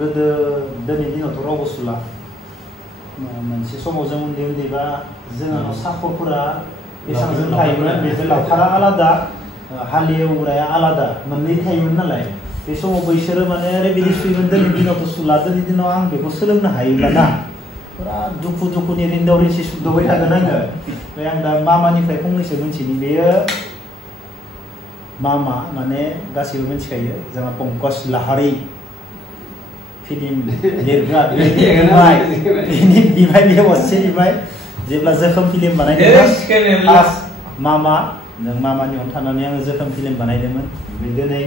गोदो दिनैनि दिनावथ' रावबो सुला मोनसे समाव जों उन्दै उन्दैबा जोंनाव साखरफोरा बेसांजों थायोमोन बेफोर लावखारा आलादा हालेवग्राया आलादा मोननै थायोमोन नालाय बे समाव बैसोरो माने ओरैबायदि सुयोमोन दिनैनि दिनावथ' सुला दिनैनि दिनाव आं बेखौ सोलोंनो हायोब्लाना पुरा दुखु दुखुनि रिन्दाव रिन्सि सुदबाय थागोन आङो ओमफ्राय आं दा मामानिफ्राय फंनैसो मिन्थिनि बेयो मामा माने गासैबो मिन्थिखायो जोंहा पंकज लाहारी फिल्म लिरग्रा बिनि बिमायनि असे बिमाय जेब्ला जोखोम फिल्म बानायदोंमोन मामा जों मामानियाव थानानै आङो जोखोम फिल्म बानायदोंमोन ओमफ्राय दिनै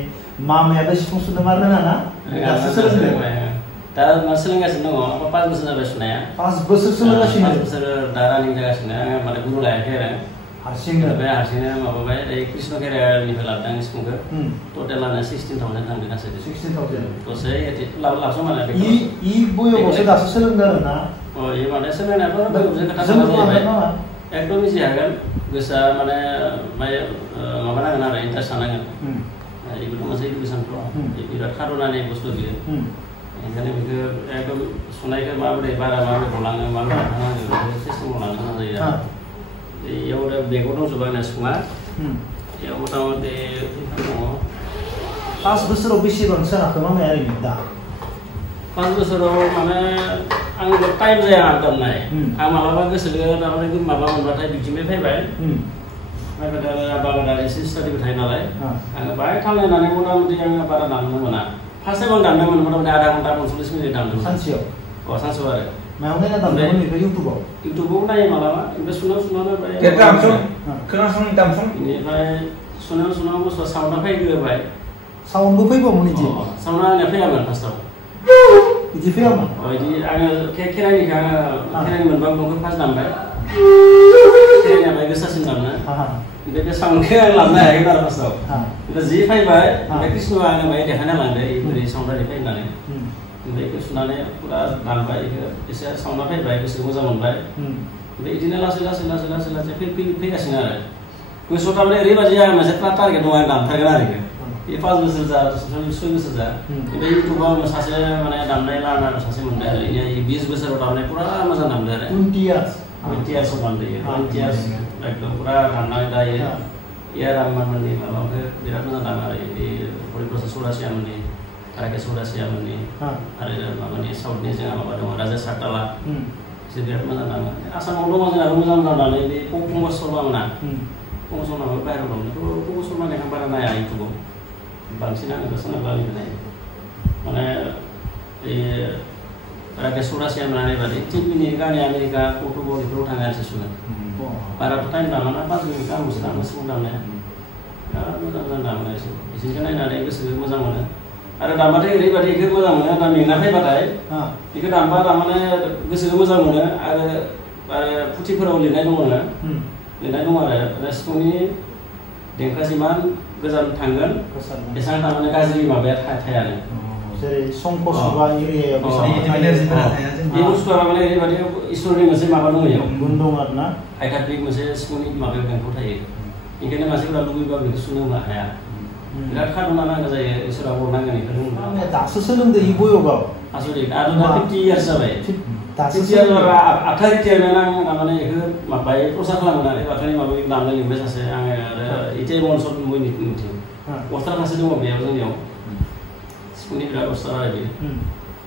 मामायाबो सिफुं सुनो मा रोङा ना दासो सोलोंदों दा मा सोलोंगासिनो दङ 5 बोसोर जाबाय सुनाया 5 बोसोर सोलोंगासिनो 5 बोसोर दा रानिं जागासिनो आङो माने गुरु लायाखै आरो हारसिंनो माबाबाय कृष्ण केरियारनिफ्राय लाबोदों सिफुंखौ टटेलानो 16,000 थांदों गासै 16,000 दसे लाबसो माने इ बयआवसो दासो सोलोंदों आरो ना इ माने सोलोंनायाथ' बयबो खोथा जाबाय एकदम इजि हागोन गोसोआ माने माबा नांगोन आरो इन्टारेस्ट थानांगोन बेबोथ' मोनसे इडुकेसनथ' बिराद खारनानै बुस्थु बियो ओंखायनो बेखौ एकदम सुनायखौ माबोरै बारा माबोरै गलाङो माबोरै थांनांगौ बेखौ सिस्टेमाव लानो गोनां जायो आरो बेयाव बेगाव दंजोबो आंना सिफुङा बेयाव मथा मथि दङ 5 बोसोराव बेसेबां सोनाखो मामाया ओरैनो दा 5 बोसोराव माने आंबो टाइम जाया दामनाय आं मालाबा गोसोखौ दामाने माबा मोनबाथाय बिथिंनिफ्राय फैबाय बागादारि एसे स्टाडिबो थायो नालाय आङो बाहाय थांलायनानै मथा मथि आङो बारा दामनो मोना फार्स्ट टाइम आं दामदोंमोन मथा मथि आधा घन्टा 45 मिनिट दामदोंमोन सानसेयाव सानसेयाव आरो मायाव नायना दामदोंमोन बेखौ इउटुबाव नायो मालाबा ओमफ्राय सुनायाव खोनासं दामसं बेनिफ्राय सुनायाव बुस्थुआ साउन्डआ फैग्रोबाय साउन्डबो फैबावोमोन इदि साउन्डआ आंनिया फैयामोन फार्स्टआव इदि फैयामोन बिदि आङो खेराइनिखौ आङो खेराइनि मोनबा गंखौ फार्स्ट दामबाय खेराइनिया बाय गोसासिन दामनो ओमफ्राय बे साउन्डखौ आं लाबोनो हायाखै आरो फार्स्टआव ओमफ्राय जि फैबाय ओमफ्राय कृष्णआ आङो बाय देखायना लांदो बोरै साउन्डआ फैयो होननानै ओमफ्राय बेखौ सुनानै पुरा दामबाय एसे साउन्डआ फैबाय गोसोखौ मोजां मोनबाय ओमफ्राय बिदिनो लासै फैगासिनो आरो गोसोआव थारमाने ओरैबायदि आं मोनसे टारगेट दङ आं दामथारगोन आरो बे 5 बोसोर जा 6 बोसोर जा ओमफ्राय इउटुबाव सासे माने दामनाय लानार सासे मोनबाय आरो 20 बोसोराव दामनाय पुरा मोजां दामदो आरो 20 इयार्सआव दामदो 20 इयार्स एकदम पुरा दामनाय दायो इयार आम्माननि माबाखौ बिराद मोजां दामो आरो बे हरिप्रसाद चौरासियामोननि राकेश चौरासियामोननि आरो माबानि साउथनि जोंहा माबा दङ राजेश साताला बिसोर बिराद मोजां दामो आसामाव दङ जोंहाबो मोजां मोजां दामनाय बे पंकज शर्मा मोना पंकज शर्माबो बाहेरायाव दं पंकज शर्मानि आं बारा नाया इउटुबाव बांसिन आङो सोनाबानि होनाय माने राकेश चौरासिया मोननाय बादि 3 मिनिट गानि आमेरिका पर्तुगाल बेफोराव थाङो आरो सुनो बाराथ' टाइम दामाना 5 मिनिट गाहामसो दामो सिफुं दामनाया बिराद मोजां दामो बिसोरखौ नायनानै गोसोखौ मोजां मोनो आरो दामबाथाय ओरैबायदि बेखौ मोजां मोनो दा मेंना फैबाथाय बेखौ दामबा दामाने गोसोखौ मोजां मोनो आरो पुथिफोराव लिरनाय दङ आरो सिफुंनि देंखोआ जिमान गोजान थांगोन बेसेबां थारमाने गाज्रि माबाया थायानो जेरै संकस बा एरियायाव बे बुस्थुआ माने ओरैबायदि इसोरनि मोनसे माबा दङ बेयाव गुन दं आरो ना आध्यात्मिक मोनसे सिफुंनि माबायाव देंखो थायो ओंखायनो मानसिफोरा लुबैबा बेखौ सुनो हाया बिराद खारना नांगौ जायो इसोरा हरनांगोन बेखौ दासो सोलोंदो इ बयआव आसरित आरो दा 50 इयार्स जाबाय दासो सोलोंदो आथा रिटायारमेन्ट आं माने बेखौ माबायो प्रसार खालामोन आरो बाथानि माबा दामनाय लिंबाय सासे आङो आरो इटे मनसर मोनथिं अस्टार सासे दङ बेयाव जोंनियाव सिफुंनि बिराद अस्टार आरो बेयो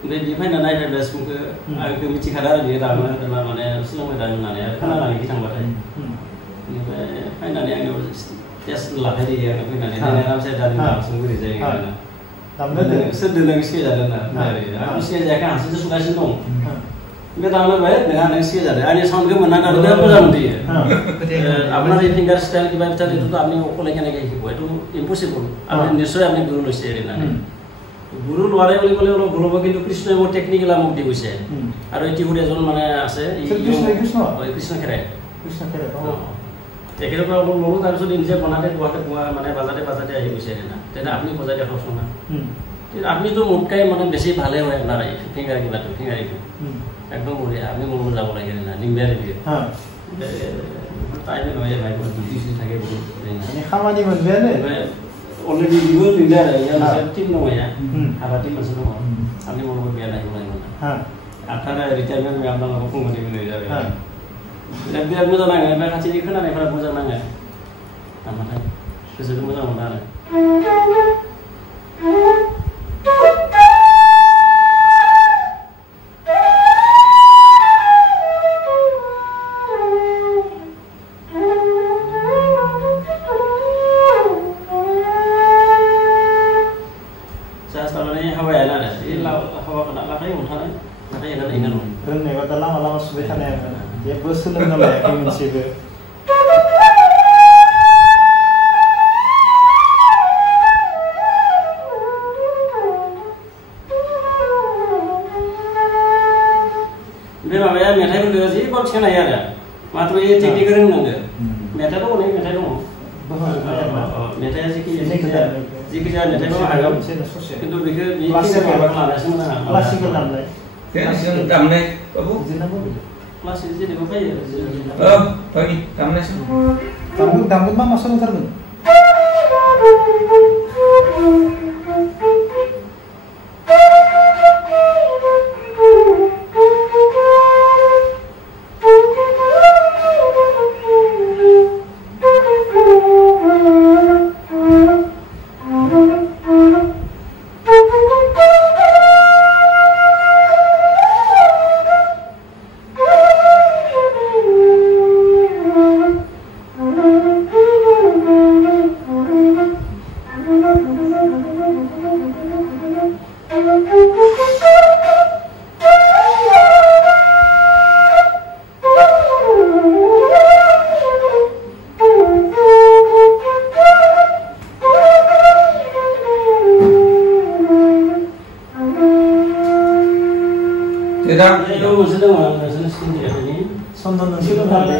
ओमफ्राय बियो फैना नायफैबाय सिफुंखौ आंखौ मिथिखादों आरो बियो दामो माने सोलोंबाय दानो होननानै आरो खोनानानै थांबाथाय बेनिफ्राय फैनानै आंनियाव टेस्ट लाफैयो आङो फैनानै आरामसे दानि दामसिन बोरै जायो सोरदो नों सिगायजादों ना आं सिगायजायाखै हारसिंसो सुगासिनो दं ओमफ्राय दामलायबाय नोंहा नों सिगायजादों आंनि साउन्डखौ मोनना दानो बिराद मोजां मोनदोयो আপনার এই ফিঙ্গার স্টাইল কিবা এটা তো আপনি অকলে কেনেকৈ শিকিব এইটো ইম্পচিবল আপুনি নিশ্চয় আপুনি গুৰু লৈছে এৰিনা গুৰু লোৱাৰে বুলি ক'লে অলপ ভুল হ'ব কিন্তু কৃষ্ণই মোৰ টেকনিকেল মোক দি গৈছে আৰু ইতিহুৰি এজন মানে আছে কৃষ্ণ খেৰাই তেখেতৰ পৰা অলপ ল'লোঁ তাৰপিছত নিজে বনাতে গুৱাহাটী মানে বাজাতে আহি গৈছে এৰিনা তেনে আপুনি বজাই দেখাওকচোন না আপনিতো মোতকৈ মানে বেছি ভালে হয় আপোনাৰ ফিংগাৰ কিবাটো ফিংগাৰিটো একদম বঢ়িয়া আপুনি মোৰ যাব লাগে না নিম্বিয়াৰে দিয়ে টাইমে নহয় ভাই ডিউটি থাকে বহুত Khamenei মোনবেয়াनो already juga pindah ya, saya tim dong ya, ada tim masuk dong, kami mau berbicara yang mana. Akhirnya retirement में आपने लोगों को मनी मिल जाएगा। जब भी आप मुझे मांगे, मैं खाची दिखना नहीं पड़ा मुझे मांगे, हमारे किसी को मुझे मांगना है। Saya selalu ini hawa ya nada, ini hawa kena lakai untah nih. रोंनायबा दा लामा लामा सुबाय थानाय जेबो सोलोंना लायाखै मोनसेबो बे माबाया मेथाइफोरखौ जि बांसिन हायो आरो मात्र बे टेकनिक रोंनांगौ मेथाइथ' अनेक मेथाइ दङ मेथाइआ जिखि जाया मेथाइखौ हागौ खिन्थु बेखौ लानायासो मोजां क्लासिकेल दामनाय Yang damai, Babu? Masih jadi apa ya? Bagi damai sih. Dangdut mah masuk ntar itu sudah mana sudah sini ada ni. 선도는 수련하네.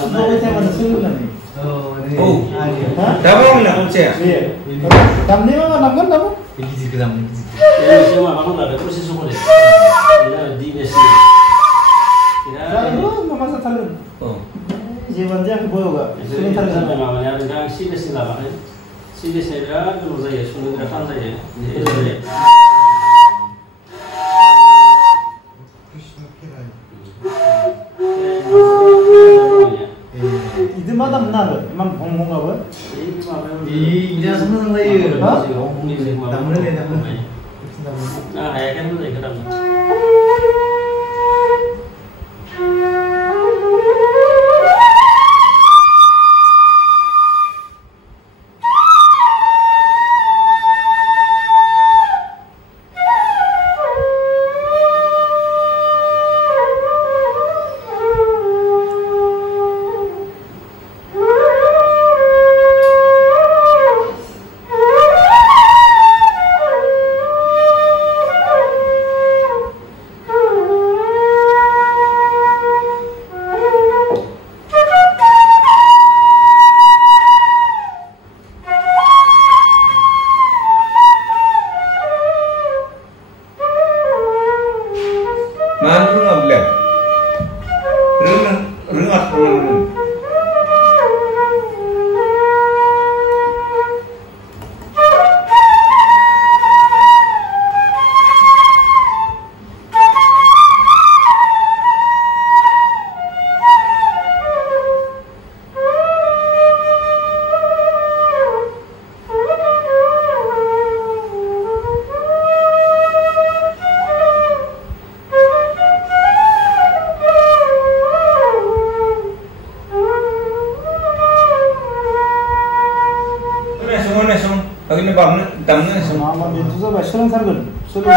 수도에 때문에 수련하네. Damai nak macam? Iya. Damai mana namkan kamu? Ini juga damai. Ya cuma aku nak ada proses semua deh. Ini di besi. Kalau mama satalun. Jiwan dia boleh gak? Sudah terjadi mamanya dengan si besi lah kan. Si besi ada kalau saya sudah datang saya. Itu madam nada, emang ngomong apa? Ini semua lagi. Tamunya ni tamunya. Nah, ayah kan tu lagi tamu. Ini bang, damai semua. Mama itu saja sering sargun, sering.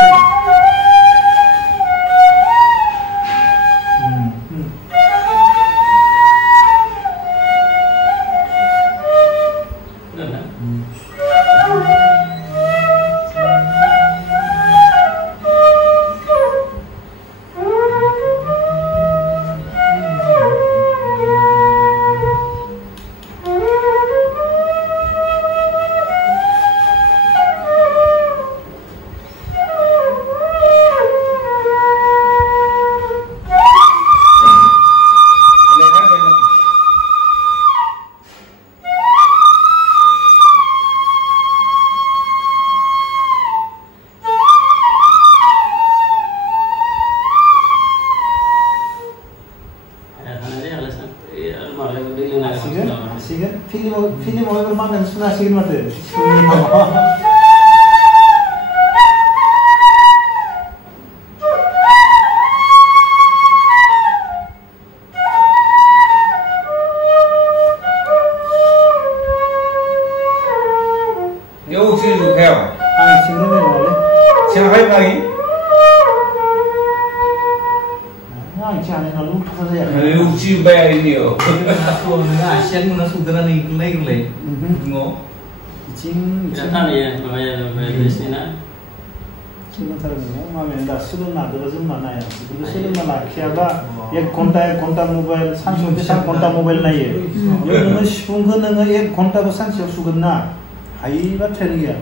मालाय दै लोंना हासिगोन फिल्माव एबार मा होननानै सुनो हासिगोन माथो Yo sih juga. Singnya nih boleh. Siapa lagi? Jangan lalu apa saja. Uci bayar ini yo. Aku Asian mana sudah nih kelai. Ngo. Cing. Jangan ya, bayar di sini na. Cing ntar mau ngamen dah sebelum ada rezim mana ya. Sebelum mana siapa? एक घंटा mobile सानसेयाव बेसेबां घंटा mobile नायो? बेयाव नोङो सिफुंखौ नोङो 1 घंटाबो सानसेयाव सुगोन ना? हायि बाथ्रायानो गैया।